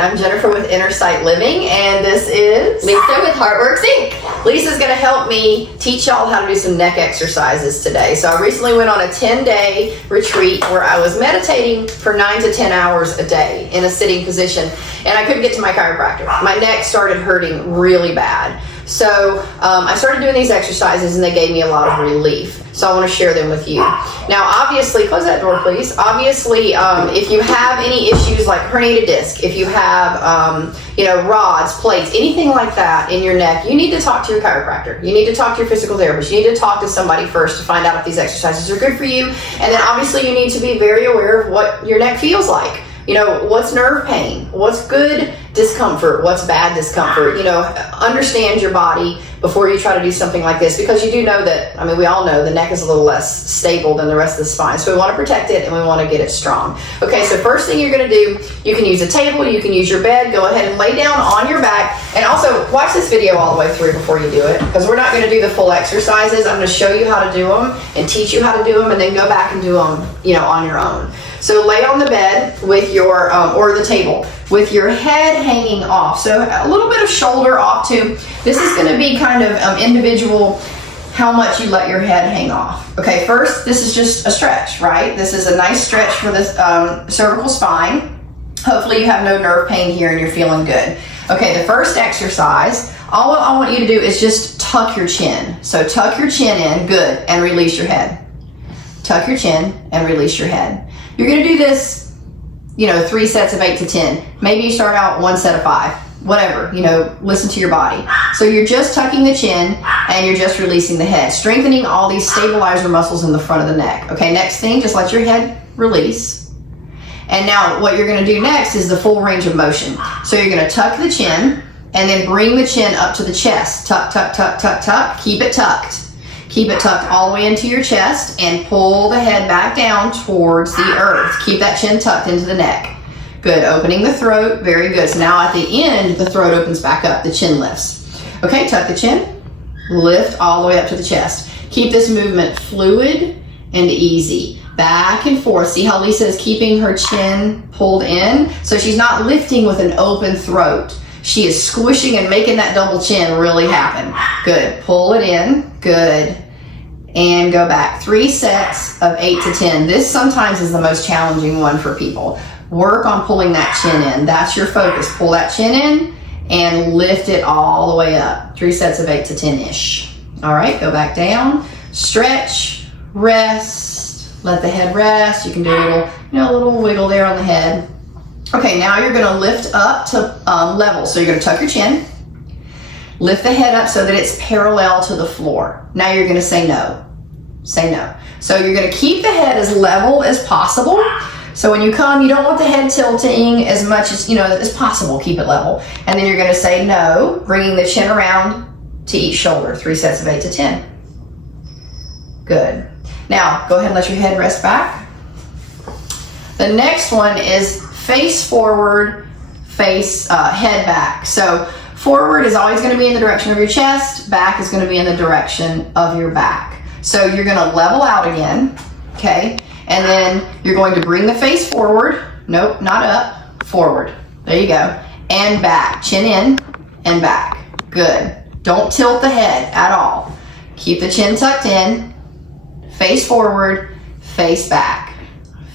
I'm Jennifer with Inner Sight Living, and this is Lisa with Heartworks Inc. Lisa's going to help me teach y'all how to do some neck exercises today. So I recently went on a 10-day retreat where I was meditating for 9 to 10 hours a day in a sitting position, and I couldn't get to my chiropractor. My neck started hurting really bad. So I started doing these exercises and they gave me a lot of relief. So I want to share them with you. Now, obviously, close that door, please. Obviously, if you have any issues like herniated disc, if you have, rods, plates, anything like that in your neck, you need to talk to your chiropractor. You need to talk to your physical therapist. You need to talk to somebody first to find out if these exercises are good for you. And then obviously you need to be very aware of what your neck feels like. You know, what's nerve pain? What's good discomfort? What's bad discomfort? You know, understand your body before you try to do something like this, because you do know that, I mean, we all know the neck is a little less stable than the rest of the spine. So we want to protect it and we want to get it strong. Okay, so first thing you're going to do, you can use a table, you can use your bed, go ahead and lay down on your back. And also watch this video all the way through before you do it, because we're not going to do the full exercises. I'm going to show you how to do them and teach you how to do them, and then go back and do them, on your own. So lay on the bed with your, or the table, with your head hanging off. So a little bit of shoulder off too. This is going to be kind of individual how much you let your head hang off. Okay, first, this is just a stretch, right? This is a nice stretch for the cervical spine. Hopefully you have no nerve pain here and you're feeling good. Okay, the first exercise, all I want you to do is just tuck your chin. So tuck your chin in, good, and release your head. Tuck your chin and release your head. You're going to do this, 3 sets of 8 to 10. Maybe you start out 1 set of 5, whatever, listen to your body. So you're just tucking the chin and you're just releasing the head, strengthening all these stabilizer muscles in the front of the neck. Okay, next thing, just let your head release. And now what you're going to do next is the full range of motion. So you're going to tuck the chin and then bring the chin up to the chest. Tuck, tuck, tuck, tuck, tuck. Keep it tucked. Keep it tucked all the way into your chest and pull the head back down towards the earth. Keep that chin tucked into the neck. Good, opening the throat, very good. So now at the end, the throat opens back up, the chin lifts. Okay, tuck the chin, lift all the way up to the chest. Keep this movement fluid and easy. Back and forth. See how Lisa is keeping her chin pulled in? So she's not lifting with an open throat. She is squishing and making that double chin really happen. Good. Pull it in. Good. And go back. 3 sets of 8 to 10. This sometimes is the most challenging one for people. Work on pulling that chin in. That's your focus. Pull that chin in and lift it all the way up. 3 sets of 8 to 10-ish. All right, go back down. Stretch, rest, let the head rest. You can do a little wiggle there on the head. Okay, now you're going to lift up to level. So you're going to tuck your chin, lift the head up so that it's parallel to the floor. Now you're going to say no. Say no. So you're going to keep the head as level as possible. So when you come, you don't want the head tilting as much as possible. Keep it level. And then you're going to say no, bringing the chin around to each shoulder. 3 sets of 8 to 10. Good. Now go ahead and let your head rest back. The next one is face forward, head back. So forward is always going to be in the direction of your chest. Back is going to be in the direction of your back. So you're going to level out again, okay? And then you're going to bring the face forward. Nope, not up. Forward. There you go. And back. Chin in and back. Good. Don't tilt the head at all. Keep the chin tucked in. Face forward, face back.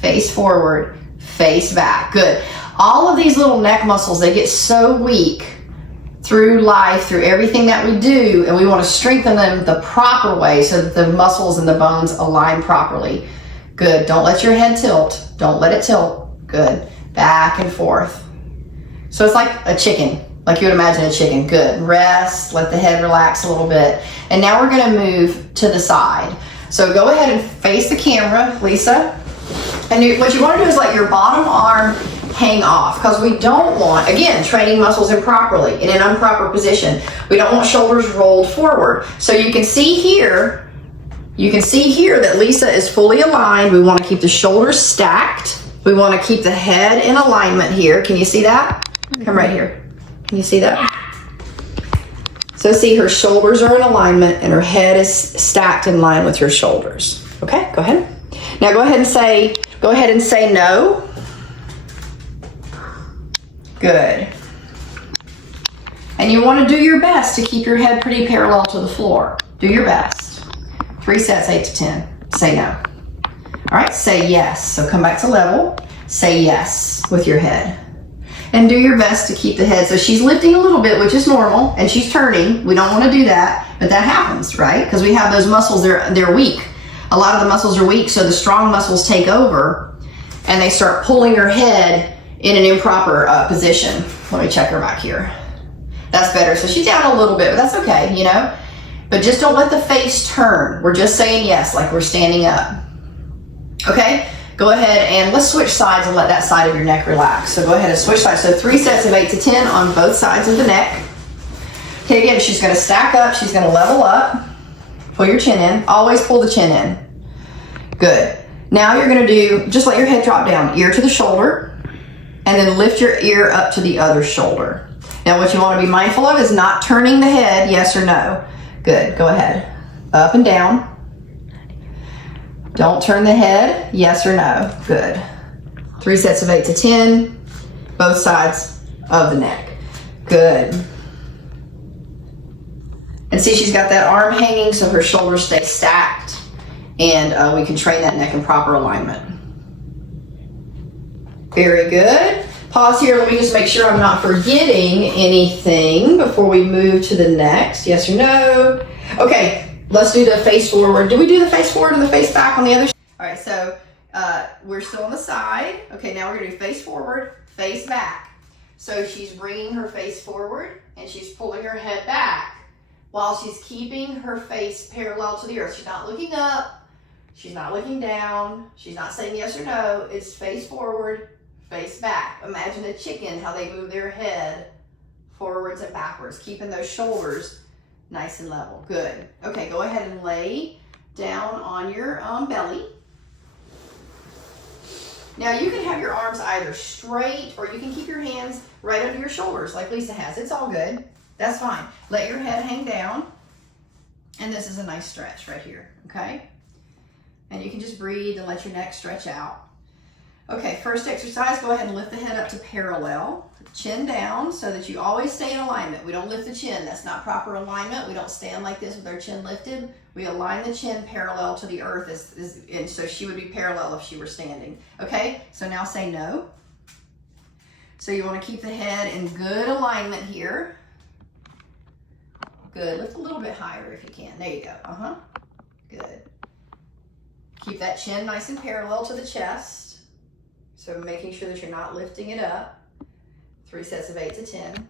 Face forward, face back. Good. All of these little neck muscles, they get so weak through life, through everything that we do, and we want to strengthen them the proper way so that the muscles and the bones align properly. Good. Don't let your head tilt. Don't let it tilt. Good. Back and forth. So it's like a chicken, like you would imagine a chicken. Good. Rest. Let the head relax a little bit. And now we're going to move to the side. So go ahead and face the camera, Lisa. And what you want to do is let your bottom arm hang off, because we don't want, again, training muscles improperly, in an improper position. We don't want shoulders rolled forward. So you can see here that Lisa is fully aligned. We want to keep the shoulders stacked. We want to keep the head in alignment here. Can you see that? Come right here. Can you see that? So see, her shoulders are in alignment and her head is stacked in line with your shoulders. Okay, go ahead. Now go ahead and say no. Good. And you want to do your best to keep your head pretty parallel to the floor. Do your best. 3 sets, 8 to 10. Say no. All right, say yes. So come back to level. Say yes with your head. And do your best to keep the head. So she's lifting a little bit, which is normal, and she's turning. We don't want to do that, but that happens, right? Because we have those muscles, they're weak. A lot of the muscles are weak, so the strong muscles take over, and they start pulling her head in an improper position. Let me check her back here. That's better. So she's down a little bit, but that's okay, you know? But just don't let the face turn. We're just saying yes, like we're standing up. Okay? Go ahead and let's switch sides and let that side of your neck relax. So go ahead and switch sides. So 3 sets of 8 to 10 on both sides of the neck. Okay, again, she's going to stack up. She's going to level up. Pull your chin in. Always pull the chin in. Good. Now you're going to do, just let your head drop down, ear to the shoulder, and then lift your ear up to the other shoulder. Now what you want to be mindful of is not turning the head, yes or no. Good. Go ahead. Up and down. Don't turn the head, yes or no. Good. 3 sets of 8 to 10, both sides of the neck. Good. And see, she's got that arm hanging so her shoulders stay stacked, and we can train that neck in proper alignment. Very good. Pause here. Let me just make sure I'm not forgetting anything before we move to the next. Yes or no? Okay. Let's do the face forward. Do we do the face forward and the face back on the other? All right, so we're still on the side. Okay, now we're gonna do face forward, face back. So she's bringing her face forward and she's pulling her head back while she's keeping her face parallel to the earth. She's not looking up, she's not looking down, she's not saying yes or no. It's face forward, face back. Imagine a chicken, how they move their head forwards and backwards, keeping those shoulders nice and level. Good. Okay, go ahead and lay down on your belly. Now you can have your arms either straight or you can keep your hands right under your shoulders like Lisa has. It's all good. That's fine. Let your head hang down. And this is a nice stretch right here, okay? And you can just breathe and let your neck stretch out. Okay, first exercise, go ahead and lift the head up to parallel. Chin down so that you always stay in alignment. We don't lift the chin. That's not proper alignment. We don't stand like this with our chin lifted. We align the chin parallel to the earth, and so she would be parallel if she were standing. Okay, so now say no. So you want to keep the head in good alignment here. Good. Lift a little bit higher if you can. There you go. Good. Keep that chin nice and parallel to the chest. So making sure that you're not lifting it up. 3 sets of 8 to 10.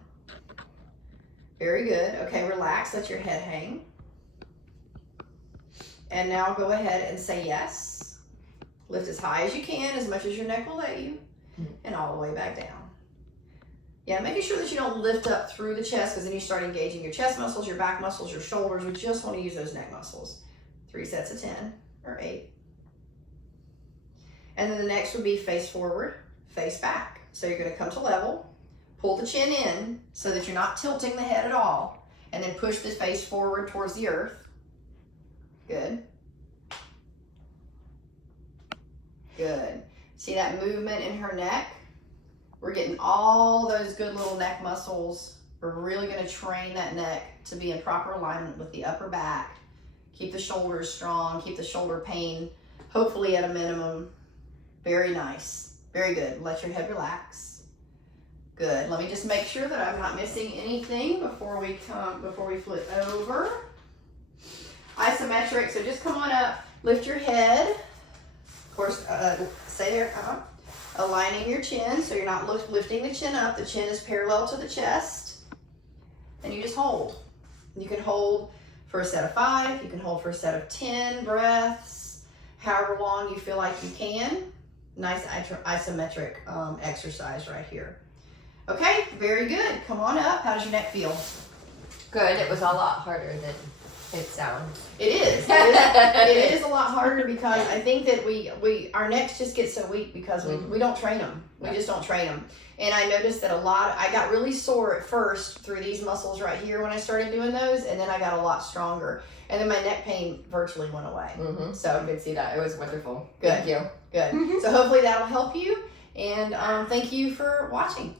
Very good. Okay, relax. Let your head hang. And now go ahead and say yes. Lift as high as you can, as much as your neck will let you, and all the way back down. Yeah, making sure that you don't lift up through the chest, because then you start engaging your chest muscles, your back muscles, your shoulders. We just want to use those neck muscles. 3 sets of 10 or 8. And then the next would be face forward, face back. So you're going to come to level. Pull the chin in so that you're not tilting the head at all. And then push the face forward towards the earth. Good. Good. See that movement in her neck? We're getting all those good little neck muscles. We're really going to train that neck to be in proper alignment with the upper back. Keep the shoulders strong. Keep the shoulder pain hopefully at a minimum. Very nice. Very good. Let your head relax. Good. Let me just make sure that I'm not missing anything before we flip over. Isometric. So just come on up, lift your head. Of course, stay there. Aligning your chin so you're not lifting the chin up. The chin is parallel to the chest, and you just hold. You can hold for a set of 5. You can hold for a set of 10 breaths, however long you feel like you can. Nice isometric exercise right here. Okay, very good. Come on up. How does your neck feel? Good. It was a lot harder than it sounds. It is. It is a lot harder because I think that our necks just get so weak because we don't train them. We just don't train them. And I noticed that I got really sore at first through these muscles right here when I started doing those, and then I got a lot stronger. And then my neck pain virtually went away. So I could see that. It was wonderful. Good. Thank you. Good. So hopefully that'll help you. And thank you for watching.